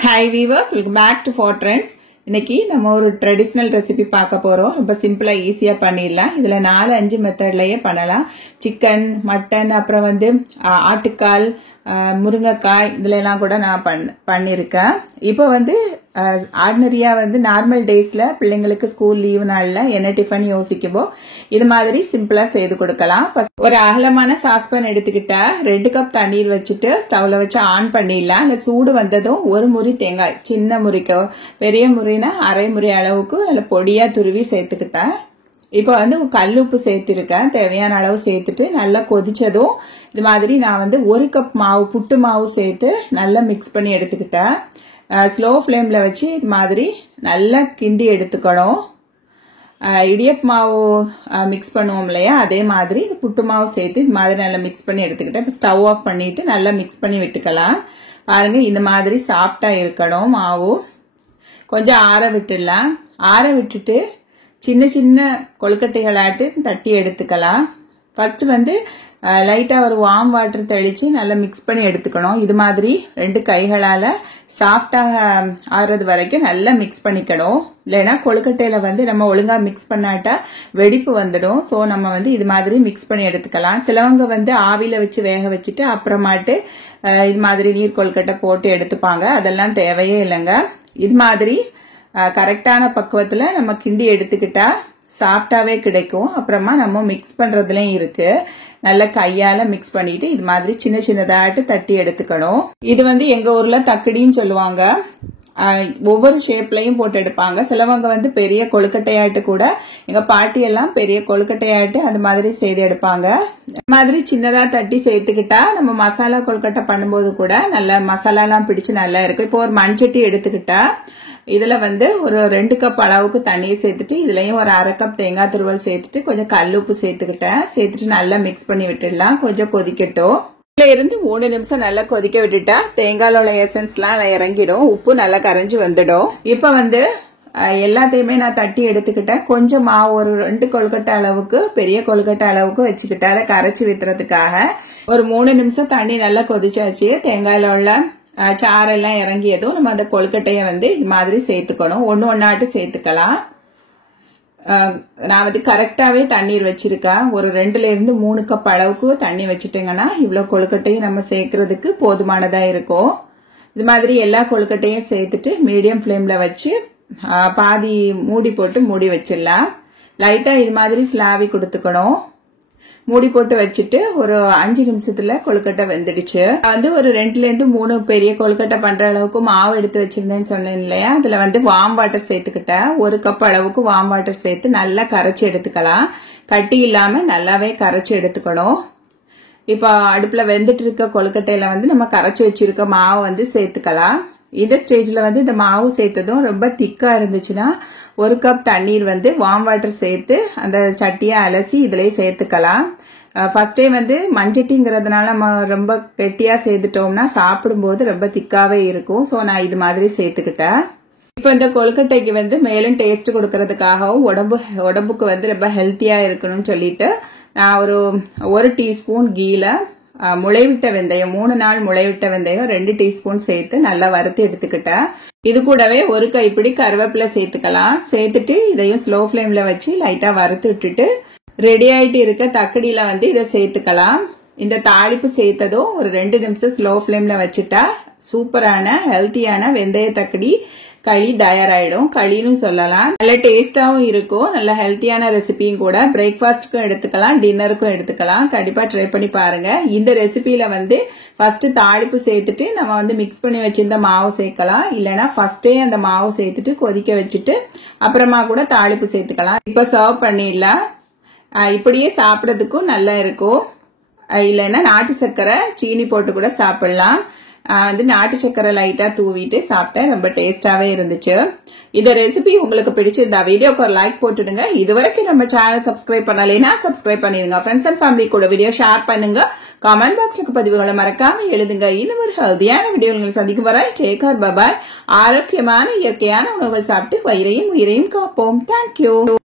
Hi viewers, welcome back to Four Trends. இன்னைக்கு நம்ம ஒரு ட்ரெடிஷனல் ரெசிபி பார்க்க போறோம். ரொம்ப சிம்பிளா ஈஸியா பண்ணிடலாம். இதுல 4-5 மெத்தட்லயே பண்ணலாம். சிக்கன், மட்டன், அப்புறம் ஆட்டுக்கால், முருங்கைக்காய் இதுல எல்லாம் கூட நான் பண்ணிருக்கேன். இப்போ ஆர்டினரியா நார்மல் டேஸ்ல பிள்ளைங்களுக்கு ஸ்கூல் லீவ் நாள்ல என்ன டிஃபன் யோசிக்கவோ இது மாதிரி சிம்பிளா செய்து கொடுக்கலாம். ஒரு அகலமான சாஸ்பேன் எடுத்துக்கிட்டா 2 கப் தண்ணீர் வச்சுட்டு ஸ்டவ்ல வச்சு ஆன் பண்ணிடலாம். அந்த சூடு வந்ததும் ஒரு முறி தேங்காய், சின்ன முறிக்கோ பெரிய முறினா அரை முறி அளவுக்கு நல்ல பொடியா துருவி சேர்த்துக்கிட்டேன். இப்போ கல் உப்பு சேர்த்திருக்கேன். தேவையான அளவு சேர்த்துட்டு நல்லா கொதிச்சதும் இது மாதிரி நான் 1 கப் மாவு, புட்டு மாவு சேர்த்து நல்லா மிக்ஸ் பண்ணி எடுத்துக்கிட்டேன். ஸ்லோ ஃப்ளேம்ல வச்சு இது மாதிரி நல்லா கிண்டி எடுத்துக்கணும். இடியப் மாவு மிக்ஸ் பண்ணுவோம் இல்லையா, அதே மாதிரி இது புட்டு மாவு சேர்த்து இது மாதிரி நல்லா மிக்ஸ் பண்ணி எடுத்துக்கிட்டேன். இப்போ ஸ்டவ் ஆஃப் பண்ணிட்டு நல்லா மிக்ஸ் பண்ணி விட்டுக்கலாம். பாருங்க, இந்த மாதிரி சாஃப்டா இருக்கணும் மாவு. கொஞ்சம் ஆற விட்டுடலாம். ஆற விட்டுட்டு சின்ன சின்ன கொழுக்கட்டைகளாட்டு தட்டி எடுத்துக்கலாம். ஃபர்ஸ்ட் லைட்டா ஒரு வார்ம் வாட்டர் தெளிச்சு நல்லா மிக்ஸ் பண்ணி எடுத்துக்கணும். இது மாதிரி 2 கைகளால சாஃப்டா ஆறுறது வரைக்கும் நல்லா மிக்ஸ் பண்ணிக்கணும். இல்லைன்னா கொழுக்கட்டையில நம்ம ஒழுங்கா மிக்ஸ் பண்ணாட்டா வெடிப்பு வந்துடும். ஸோ நம்ம இது மாதிரி மிக்ஸ் பண்ணி எடுத்துக்கலாம். சிலவங்க ஆவில வச்சு வேக வச்சுட்டு அப்புறமாட்டு இது மாதிரி நீர் கொழுக்கட்டை போட்டு எடுத்துப்பாங்க. அதெல்லாம் தேவையே இல்லைங்க. இது மாதிரி கரெக்டான பக்குவத்துல நம்ம கிண்டி எடுத்துக்கிட்டா சாஃப்டாவே கிடைக்கும். அப்புறமா நம்ம மிக்ஸ் பண்றதுலயும் இருக்கு. நல்ல கையால மிக்ஸ் பண்ணிட்டு இது மாதிரி சின்ன சின்னதாட்டு தட்டி எடுத்துக்கணும். இது எங்க ஊர்ல தக்கடின்னு சொல்லுவாங்க. ஒவ்வொரு ஷேப்லயும் போட்டு எடுப்பாங்க. சிலவங்க பெரிய கொழுக்கட்டையாட்டு கூட, எங்க பாட்டி எல்லாம் பெரிய கொழுக்கட்டையாட்டு அது மாதிரி செய்து எடுப்பாங்க. இந்த மாதிரி சின்னதா தட்டி சேர்த்துக்கிட்டா நம்ம மசாலா கொழுக்கட்டை பண்ணும்போது கூட நல்ல மசாலா எல்லாம் பிடிச்சு நல்லா இருக்கும். இப்போ ஒரு மண்சட்டி எடுத்துக்கிட்டா இதுல ஒரு 2 கப் அளவுக்கு தண்ணீர் சேர்த்துட்டு இதுலயும் ஒரு அரை கப் தேங்காய் துருவல் சேர்த்துட்டு கொஞ்சம் கல்லுப்பு சேர்த்துக்கிட்டேன். சேர்த்துட்டு நல்லா மிக்ஸ் பண்ணி விட்டுடலாம். கொஞ்சம் கொதிக்கட்டும். இருந்து 3 நிமிஷம் நல்லா கொதிக்க விட்டுட்டா தேங்காயில உள்ள எசன்ஸ் எல்லாம் இறங்கிடும். உப்பு நல்லா கரைஞ்சு வந்துடும். இப்ப எல்லாத்தையுமே நான் தட்டி எடுத்துக்கிட்டேன். கொஞ்சம் மாவு ஒரு 2 கொழுக்கட்டை அளவுக்கு, பெரிய கொழுக்கட்டை அளவுக்கு வச்சுக்கிட்டேன். அதை கரைச்சி வித்துறதுக்காக ஒரு 3 நிமிஷம் தண்ணி நல்லா கொதிச்சாச்சு. தேங்காயில உள்ள சாரெல்லாம் இறங்கியதும் நம்ம அந்த கொழுக்கட்டைய இது மாதிரி சேர்த்துக்கணும். ஒன்னாட்டு சேர்த்துக்கலாம். நான் கரெக்டாவே தண்ணீர் வச்சிருக்கேன். ஒரு 2ல இருந்து 3 கப் அளவுக்கு தண்ணி வச்சுட்டீங்கன்னா இவ்வளவு கொழுக்கட்டையும் நம்ம சேர்க்கறதுக்கு போதுமானதா இருக்கும். இது மாதிரி எல்லா கொழுக்கட்டையும் சேர்த்துட்டு மீடியம் ஃபிளேம்ல வச்சு பாதி மூடி போட்டு மூடி வச்சிடலாம். லைட்டா இது மாதிரி ஸ்லாவி கொடுத்துக்கணும். மூடி போட்டு வச்சுட்டு ஒரு 5 நிமிஷத்துல கொழுக்கட்டை வெந்துடுச்சு. ஒரு 2ல இருந்து 3 பெரிய கொழுக்கட்டை பண்ற அளவுக்கு மாவு எடுத்து வச்சிருந்தேன்னு சொன்னேன் இல்லையா, அதுல வார்ம் வாட்டர் சேர்த்துக்கிட்டேன். 1 கப் அளவுக்கு வார்ம் வாட்டர் சேர்த்து நல்லா கரைச்சி எடுத்துக்கலாம். கட்டி இல்லாம நல்லாவே கரைச்சி எடுத்துக்கணும். இப்ப அடுப்புல வெந்துட்டு இருக்க கொழுக்கட்டையில நம்ம கரைச்சி வச்சிருக்க மாவு சேர்த்துக்கலாம். இந்த ஸ்டேஜ்ல இந்த மாவு சேர்த்ததும் ரொம்ப திக்கா இருந்துச்சுன்னா 1 கப் தண்ணீர் வார்ம் வாட்டர் சேர்த்து அந்த சட்டியை அலசி இதுலயே சேர்த்துக்கலாம். ஃபர்ஸ்டே மண்சட்டிங்கிறதுனால நம்ம ரொம்ப கெட்டியா சேர்த்துட்டோம்னா சாப்பிடும்போது ரொம்ப திக்காவே இருக்கும். ஸோ நான் இது மாதிரி சேர்த்துக்கிட்டேன். இப்ப இந்த கொழுக்கட்டைக்கு மேலும் டேஸ்ட் கொடுக்கறதுக்காகவும் உடம்புக்கு ரொம்ப ஹெல்த்தியா இருக்கணும்னு சொல்லிட்டு நான் ஒரு டீஸ்பூன் கீல முளைவிட்ட வெந்தயம், 3 நாள் முளைவிட்ட வெந்தயம் 2 டீஸ்பூன் சேர்த்து நல்லா வறுத்து எடுத்துக்கிட்டேன். இது கூடவே 1 கைப்பிடி கருவேப்பிலை சேர்த்துக்கலாம். சேர்த்துட்டு இதையும் ஸ்லோ ஃபிளேம்ல வச்சு லைட்டா வறுத்து விட்டுட்டு ரெடி ஆயிட்டு இருக்க தக்கடியில இதை சேர்த்துக்கலாம். இந்த தாளிப்பு சேர்த்ததும் ஒரு 2 நிமிஷம் ஸ்லோ ஃபிளேம்ல வச்சுட்டா சூப்பரான ஹெல்த்தியான வெந்தய தக்கடி களி தயாராயிடும். களின்னு சொல்லலாம். நல்ல டேஸ்டாவும் இருக்கும். நல்ல ஹெல்த்தியான ரெசிபியும் கூட. பிரேக்ஃபாஸ்டுக்கும் எடுத்துக்கலாம், டின்னருக்கும் எடுத்துக்கலாம். கண்டிப்பா ட்ரை பண்ணி பாருங்க. இந்த ரெசிபியில ஃபர்ஸ்ட் தாளிப்பு சேர்த்துட்டு நம்ம மிக்ஸ் பண்ணி வச்சிருந்த மாவு சேர்க்கலாம். இல்லைன்னா ஃபர்ஸ்டே அந்த மாவு சேர்த்துட்டு கொதிக்க வச்சுட்டு அப்புறமா கூட தாளிப்பு சேர்த்துக்கலாம். இப்ப சர்வ் பண்ணிடலாம். இப்படியே சாப்பிடறதுக்கும் நல்லா இருக்கும். இல்லைன்னா நாட்டு சர்க்கரை, சீனி போட்டு கூட சாப்பிடலாம். நாட்டு சக்கரை லைட்டா தூவிட்டு சாப்பிட்டேன். ரொம்ப டேஸ்டாவே இருந்துச்சு. இந்த ரெசிபி உங்களுக்கு பிடிச்சிருந்தா வீடியோக்கு ஒரு லைக் போட்டுடுங்க. இதுவரைக்கும் நம்ம சேனல் சப்ஸ்கிரைப் பண்ணலைன்னா சப்ஸ்கிரைப் பண்ணிருங்க. ஃப்ரெண்ட்ஸ் அண்ட் ஃபேமிலி கூட வீடியோ ஷேர் பண்ணுங்க. கமெண்ட் பாக்ஸ்ல பதிவுகளை மறக்காம எழுதுங்க. இன்னும் ஒரு ஹெல்தியான வீடியோங்களை சந்திக்கும் வரை டேக் கேர், பை பை. ஆரோக்கியமான இயற்கையான உணவுகள் சாப்பிட்டு வயிறையும் உயிரையும் காப்போம். தேங்க்யூ.